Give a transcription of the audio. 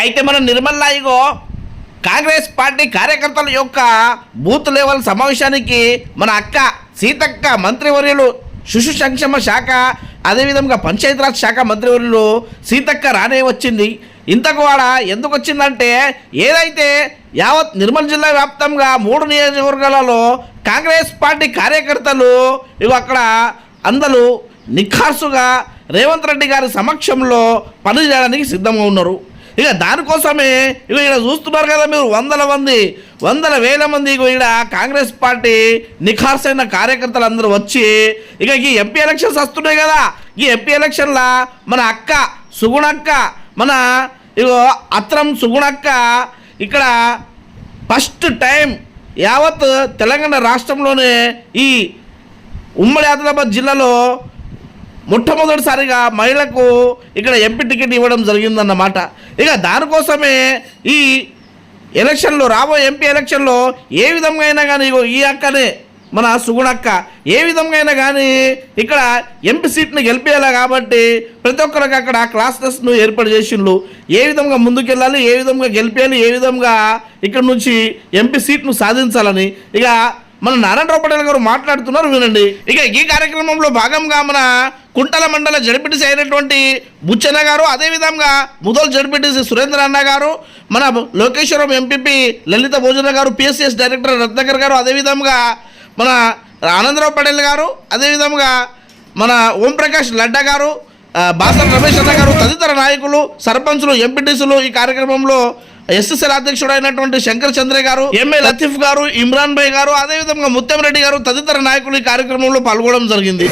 అయితే మన నిర్మల్ ఇగో కాంగ్రెస్ పార్టీ కార్యకర్తల యొక్క బూత్ లెవెల్ సమావేశానికి మన అక్క సీతక్క మంత్రివర్యులు శిశు సంక్షేమ శాఖ అదేవిధంగా పంచాయతీరాజ్ శాఖ మంత్రివర్యులు సీతక్క రానే వచ్చింది. ఇంతకు వాడ ఎందుకు వచ్చిందంటే ఏదైతే యావత్ నిర్మల్ జిల్లా వ్యాప్తంగా మూడు నియోజకవర్గాలలో కాంగ్రెస్ పార్టీ కార్యకర్తలు ఇవి అక్కడ అందరూ నిఖార్సుగా రేవంత్ రెడ్డి గారి సమక్షంలో పనిచేయడానికి సిద్ధంగా ఉన్నారు. ఇక దానికోసమే ఇక ఇక్కడ చూస్తున్నారు కదా మీరు వందల మంది వందల వేల మంది ఇగో ఇక్కడ కాంగ్రెస్ పార్టీ నిఖార్సైన కార్యకర్తలు అందరూ వచ్చి ఇక ఈ ఎంపీ ఎలక్షన్స్ వస్తున్నాయి కదా ఈ ఎంపీ ఎలక్షన్లా మన అక్క సుగుణక్క మన ఇగో అత్రం సుగుణక్క ఇక్కడ ఫస్ట్ టైం యావత్ తెలంగాణ రాష్ట్రంలోనే ఈ ఉమ్మడి ఆదిలాబాద్ జిల్లాలో మొట్టమొదటిసారిగా మహిళకు ఇక్కడ ఎంపీ టికెట్ ఇవ్వడం జరిగిందన్నమాట. ఇక దానికోసమే ఈ ఎలక్షన్లో రాబోయే ఎంపీ ఎలక్షన్లో ఏ విధంగా అయినా కానీ ఇగో ఈ అక్కనే మన సుగుణక్క ఏ విధంగా అయినా కానీ ఇక్కడ ఎంపీ సీట్ని గెలిపేయాలి కాబట్టి ప్రతి ఒక్కరికి అక్కడ క్లాసెస్ను ఏర్పాటు చేసిండ్రు ఏ విధంగా ముందుకెళ్ళాలి ఏ విధంగా గెలిపేయాలి ఏ విధంగా ఇక్కడ నుంచి ఎంపీ సీట్ను సాధించాలని ఇక మన నారాయణరావు పటేల్ గారు మాట్లాడుతున్నారు వినండి. ఇక ఈ కార్యక్రమంలో భాగంగా మన కుంటల మండల జడిపిటి అయినటువంటి బుచ్చన్న గారు అదేవిధంగా ముదల్ జడిపిటిసి సురేంద్ర అన్న గారు మన లోకేశ్వరం ఎంపీపీ లలిత భోజన గారు పిఎస్సిఎస్ డైరెక్టర్ రత్నకర్ గారు అదేవిధంగా మన ఆనందరావు పటేల్ గారు అదేవిధంగా మన ఓంప్రకాష్ లడ్డా గారు బాసర రమేష్ అన్న గారు తదితర నాయకులు సర్పంచులు ఎంపీటీసీలు ఈ కార్యక్రమంలో ఎస్ఎస్ఎల్ అధ్యక్షుడు అయినటువంటి శంకర్ చంద్ర గారు ఎంఏ లతీఫ్ గారు ఇమ్రాన్ భాయ్ గారు అదేవిధంగా ముత్యం రెడ్డి గారు తదితర నాయకులు ఈ కార్యక్రమంలో పాల్గొనడం జరిగింది.